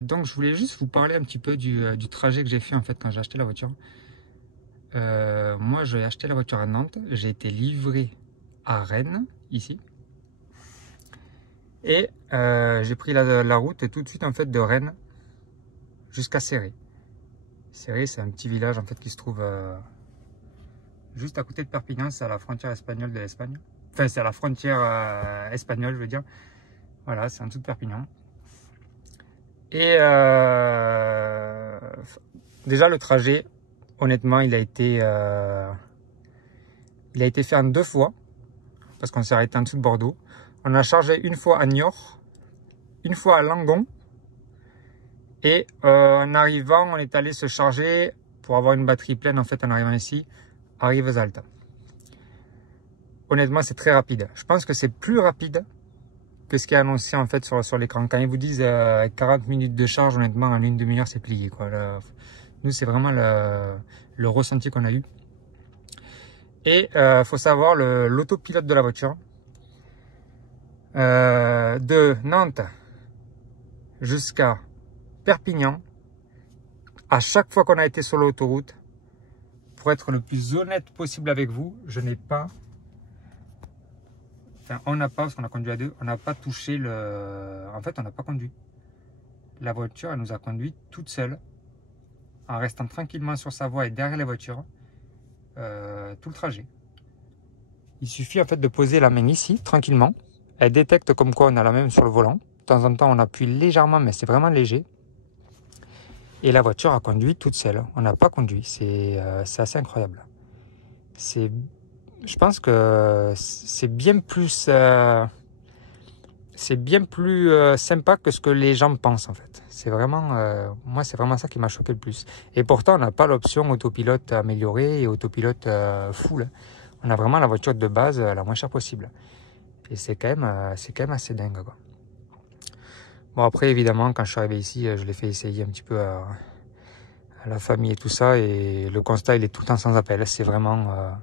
Donc je voulais juste vous parler un petit peu du trajet que j'ai fait en fait quand j'ai acheté la voiture. Moi j'ai acheté la voiture à Nantes, j'ai été livré à Rennes, ici. Et j'ai pris la route tout de suite en fait de Rennes jusqu'à Céré. Céré c'est un petit village en fait qui se trouve juste à côté de Perpignan, c'est à la frontière espagnole de l'Espagne. Enfin c'est à la frontière espagnole je veux dire. Voilà, c'est en dessous de Perpignan. Et déjà le trajet, honnêtement, il a été fait en 2 fois, parce qu'on s'est arrêté en dessous de Bordeaux. On a chargé une fois à Niort, une fois à Langon, et en arrivant, on est allé se charger pour avoir une batterie pleine en fait en arrivant ici, à Rivesaltes. Honnêtement, c'est très rapide. Je pense que c'est plus rapide que ce qui est annoncé en fait sur l'écran. Quand ils vous disent 40 minutes de charge, honnêtement, en une demi-heure, c'est plié, quoi. Nous, c'est vraiment le ressenti qu'on a eu. Et faut savoir l'autopilote de la voiture. De Nantes jusqu'à Perpignan, à chaque fois qu'on a été sur l'autoroute, pour être le plus honnête possible avec vous, je n'ai pas, enfin on n'a pas, parce qu'on a conduit à deux, on n'a pas touché en fait on n'a pas conduit. La voiture, elle nous a conduit toute seule, en restant tranquillement sur sa voie et derrière la voiture, tout le trajet. Il suffit en fait de poser la main ici, tranquillement. Elle détecte comme quoi on a la main sur le volant. De temps en temps, on appuie légèrement, mais c'est vraiment léger. Et la voiture a conduit toute seule. On n'a pas conduit. C'est assez incroyable. Je pense que c'est bien plus sympa que ce que les gens pensent en fait. C'est vraiment, moi c'est vraiment ça qui m'a choqué le plus. Et pourtant on n'a pas l'option autopilote amélioré et autopilote full. On a vraiment la voiture de base la moins chère possible. Et c'est quand même assez dingue, quoi. Bon après évidemment quand je suis arrivé ici, je l'ai fait essayer un petit peu à la famille et tout ça, et le constat il est tout le temps sans appel. C'est vraiment,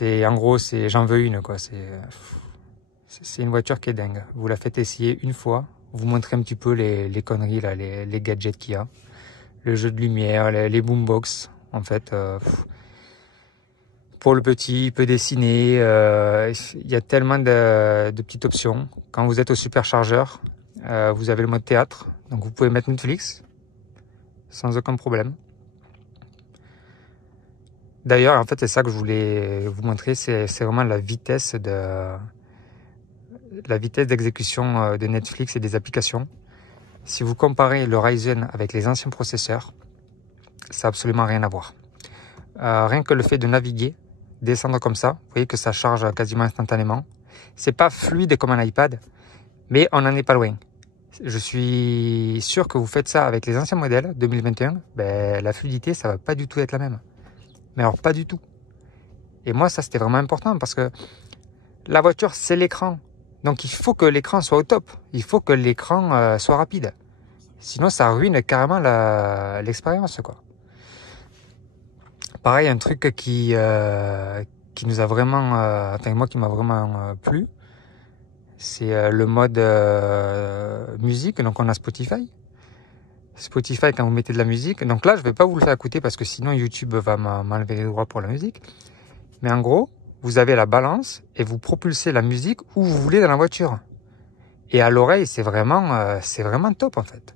en gros c'est j'en veux une, quoi. C'est une voiture qui est dingue. Vous la faites essayer une fois, vous montrez un petit peu les conneries là, les gadgets qu'il y a, le jeu de lumière, les boombox en fait. Pour le petit, il peut dessiner. Il y a tellement de petites options. Quand vous êtes au superchargeur, vous avez le mode théâtre, donc vous pouvez mettre Netflix sans aucun problème. D'ailleurs, en fait, c'est ça que je voulais vous montrer, c'est vraiment la vitesse d'exécution de Netflix et des applications. Si vous comparez le Ryzen avec les anciens processeurs, ça n'a absolument rien à voir. Rien que le fait de naviguer, descendre comme ça, vous voyez que ça charge quasiment instantanément. C'est pas fluide comme un iPad, mais on n'en est pas loin. Je suis sûr que vous faites ça avec les anciens modèles 2021, ben, la fluidité, ça va pas du tout être la même. Mais alors pas du tout. Et moi, ça c'était vraiment important parce que la voiture, c'est l'écran. Donc il faut que l'écran soit au top. Il faut que l'écran soit rapide. Sinon, ça ruine carrément l'expérience, quoi. Pareil, un truc qui nous a vraiment, enfin moi qui m'a vraiment plu, c'est le mode musique. Donc on a Spotify. Spotify quand vous mettez de la musique. Donc là, je vais pas vous le faire écouter parce que sinon YouTube va m'enlever les droits pour la musique. Mais en gros, vous avez la balance et vous propulsez la musique où vous voulez dans la voiture. Et à l'oreille, c'est vraiment top en fait.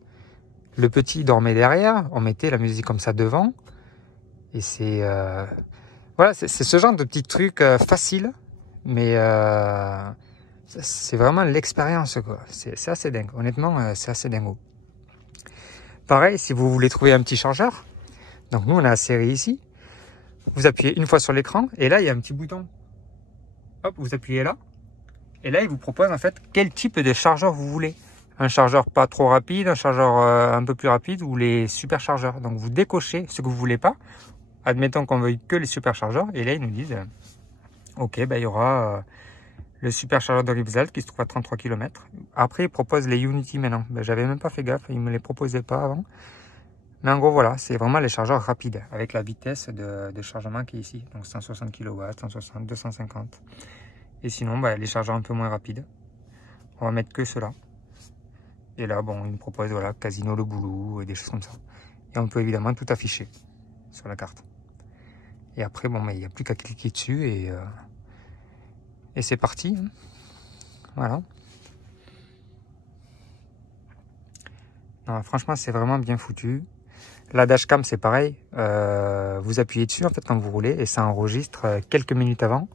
Le petit dormait derrière, on mettait la musique comme ça devant. Et voilà, c'est ce genre de petits trucs faciles, mais c'est vraiment l'expérience, quoi. C'est assez dingue. Honnêtement, c'est assez dingue. Pareil, si vous voulez trouver un petit chargeur, donc nous on a la série ici, vous appuyez une fois sur l'écran et là il y a un petit bouton. Hop, vous appuyez là et là il vous propose en fait quel type de chargeur vous voulez. Un chargeur pas trop rapide, un chargeur un peu plus rapide ou les superchargeurs. Donc vous décochez ce que vous voulez pas. Admettons qu'on veuille que les superchargeurs et là ils nous disent ok, ben il y aura le superchargeur de Rivesaltes qui se trouve à 33 km. Après, ils proposent les Unity maintenant. Ben, j'avais même pas fait gaffe, ils me les proposaient pas avant. Mais en gros, voilà, c'est vraiment les chargeurs rapides avec la vitesse de chargement qui est ici. Donc 160 kW, 160, 250. Et sinon, ben, les chargeurs un peu moins rapides. On va mettre que ceux-là. Et là, bon, il nous propose, voilà, Casino Le Boulou et des choses comme ça. Et on peut évidemment tout afficher sur la carte. Et après, bon, mais il n'y a plus qu'à cliquer dessus et c'est parti. Voilà. Non, franchement, c'est vraiment bien foutu. La dashcam, c'est pareil. Vous appuyez dessus, en fait, quand vous roulez, et ça enregistre quelques minutes avant,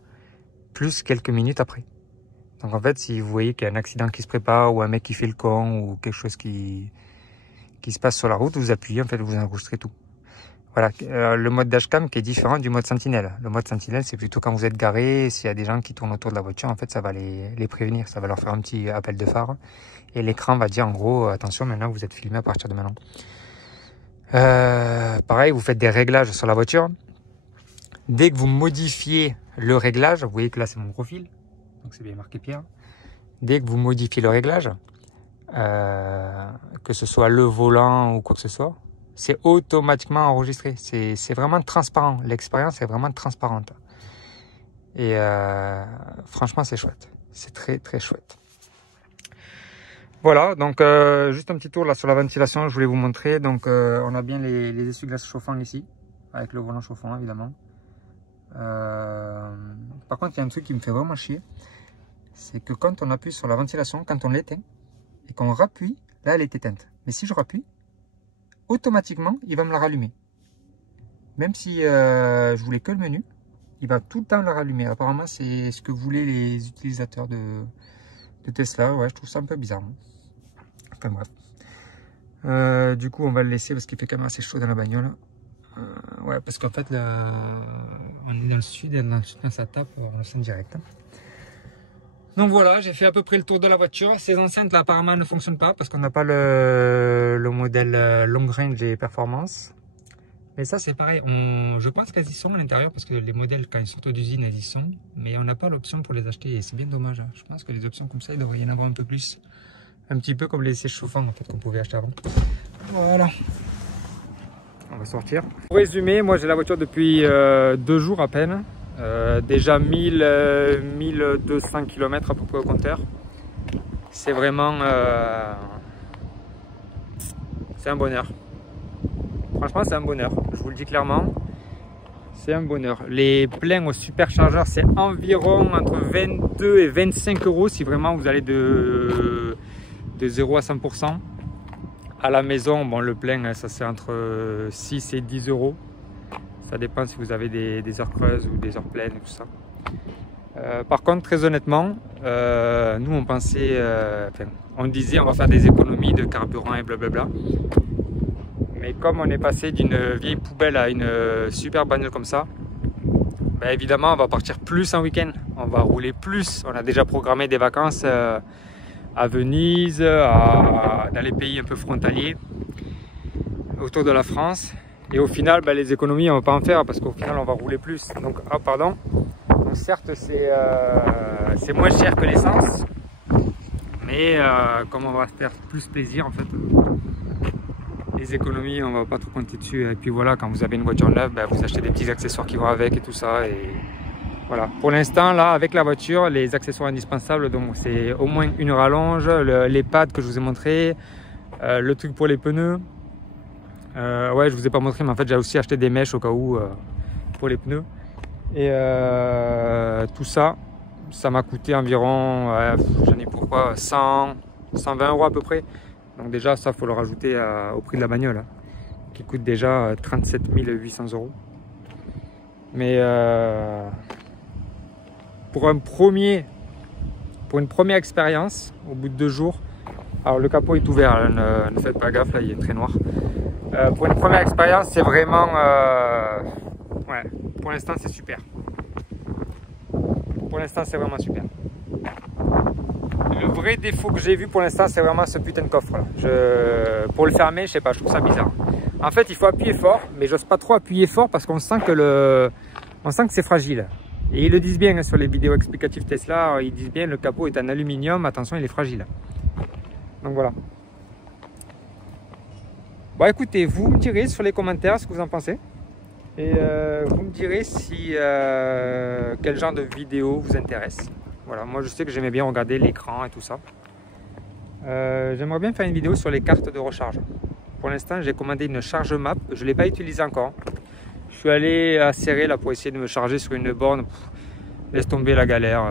plus quelques minutes après. Donc, en fait, si vous voyez qu'il y a un accident qui se prépare, ou un mec qui fait le con, ou quelque chose qui se passe sur la route, vous appuyez, en fait, vous enregistrez tout. Voilà, le mode dashcam qui est différent du mode sentinelle. Le mode sentinelle, c'est plutôt quand vous êtes garé, s'il y a des gens qui tournent autour de la voiture, en fait, ça va les prévenir, ça va leur faire un petit appel de phare. Et l'écran va dire, en gros, attention, maintenant, vous êtes filmé à partir de maintenant. Pareil, vous faites des réglages sur la voiture. Dès que vous modifiez le réglage, vous voyez que là, c'est mon profil, donc c'est bien marqué Pierre. Dès que vous modifiez le réglage, que ce soit le volant ou quoi que ce soit, c'est automatiquement enregistré. C'est vraiment transparent. L'expérience est vraiment transparente. Et franchement, c'est chouette. C'est très, très chouette. Voilà, donc juste un petit tour là sur la ventilation, je voulais vous montrer. Donc on a bien les essuie-glaces chauffants ici, avec le volant chauffant évidemment. Par contre, il y a un truc qui me fait vraiment chier. C'est que quand on appuie sur la ventilation, quand on l'éteint, et qu'on rappuie, là elle est éteinte. Mais si je rappuie, automatiquement, il va me la rallumer. Même si je voulais que le menu, il va tout le temps la rallumer. Apparemment, c'est ce que voulaient les utilisateurs de Tesla. Ouais, je trouve ça un peu bizarre. Enfin bref. Du coup, on va le laisser parce qu'il fait quand même assez chaud dans la bagnole. Ouais, parce qu'en fait, là, on est dans le sud et dans le sud, quand ça tape, on le sent direct. Donc voilà, j'ai fait à peu près le tour de la voiture. Ces enceintes là apparemment ne fonctionnent pas parce qu'on n'a pas le modèle long range et performance. Mais ça c'est pareil, je pense qu'elles y sont à l'intérieur parce que les modèles quand ils sortent d'usine elles y sont. Mais on n'a pas l'option pour les acheter et c'est bien dommage. Je pense que les options comme ça il devrait y en avoir un peu plus. Un petit peu comme les sièges chauffants en fait qu'on pouvait acheter avant. Voilà. On va sortir. Pour résumer, moi j'ai la voiture depuis 2 jours à peine. Déjà 1200 km à peu près au compteur. C'est vraiment c'est un bonheur. Franchement c'est un bonheur, je vous le dis clairement. C'est un bonheur. Les pleins au superchargeur c'est environ entre 22 et 25 euros si vraiment vous allez de 0 à 100%. À la maison, bon, le plein ça c'est entre 6 et 10 euros. Ça dépend si vous avez des heures creuses ou des heures pleines et tout ça. Par contre, très honnêtement, nous on pensait, on disait on va faire des économies de carburant et blablabla. Mais comme on est passé d'une vieille poubelle à une super bagnole comme ça, ben évidemment on va partir plus en week-end. On va rouler plus. On a déjà programmé des vacances à Venise, dans les pays un peu frontaliers, autour de la France. Et au final, ben, les économies, on ne va pas en faire parce qu'au final, on va rouler plus. Donc, oh, pardon. Donc, certes, c'est moins cher que l'essence. Mais comme on va se faire plus plaisir, en fait, les économies, on ne va pas trop compter dessus. Et puis voilà, quand vous avez une voiture neuve, ben, vous achetez des petits accessoires qui vont avec et tout ça. Et voilà. Pour l'instant, là, avec la voiture, les accessoires indispensables, donc c'est au moins une rallonge, les pads que je vous ai montré, le truc pour les pneus. Ouais, je vous ai pas montré, mais en fait j'ai aussi acheté des mèches au cas où pour les pneus. Et tout ça, ça m'a coûté environ, j'en ai pourquoi 120 euros à peu près. Donc déjà ça faut le rajouter au prix de la bagnole, hein, qui coûte déjà 37 800 euros. Mais pour une première expérience, au bout de 2 jours, alors le capot est ouvert, hein, ne faites pas gaffe, là il est très noir. Pour une première expérience, c'est vraiment... ouais, pour l'instant, c'est super. Pour l'instant, c'est vraiment super. Le vrai défaut que j'ai vu pour l'instant, c'est vraiment ce putain de coffre là. Pour le fermer, je sais pas, je trouve ça bizarre. En fait, il faut appuyer fort, mais j'ose pas trop appuyer fort parce qu'on sent que c'est fragile. Et ils le disent bien hein, sur les vidéos explicatives Tesla, ils disent bien le capot est en aluminium, attention, il est fragile. Donc voilà. Bon écoutez, vous me direz sur les commentaires ce que vous en pensez. Et vous me direz si quel genre de vidéo vous intéresse. Voilà, moi je sais que j'aimais bien regarder l'écran et tout ça. J'aimerais bien faire une vidéo sur les cartes de recharge. Pour l'instant, j'ai commandé une charge map, je ne l'ai pas utilisée encore. Je suis allé à Serré là pour essayer de me charger sur une borne. Laisse tomber la galère.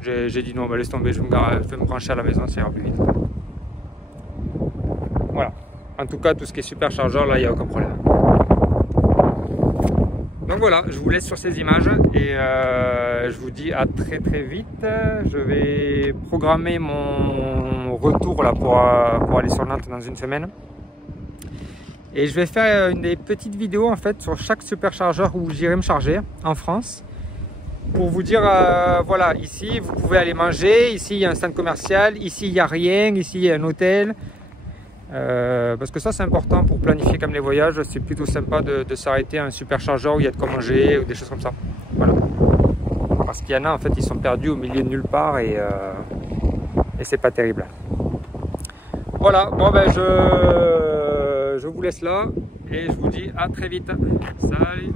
J'ai dit non, bah, laisse tomber, je vais me brancher à la maison, ça ira plus vite. Voilà. En tout cas, tout ce qui est superchargeur, là, il n'y a aucun problème. Donc voilà, je vous laisse sur ces images et je vous dis à très très vite. Je vais programmer mon retour là pour aller sur Nantes dans une semaine. Et je vais faire des petites vidéos en fait sur chaque superchargeur où j'irai me charger en France. Pour vous dire, voilà, ici vous pouvez aller manger, ici il y a un stand commercial, ici il n'y a rien, ici il y a un hôtel. Parce que ça c'est important pour planifier comme les voyages, c'est plutôt sympa de s'arrêter à un superchargeur où il y a de quoi manger ou des choses comme ça. Voilà. Parce qu'il y en a en fait, ils sont perdus au milieu de nulle part et c'est pas terrible. Voilà, bon ben je vous laisse là et je vous dis à très vite. Salut!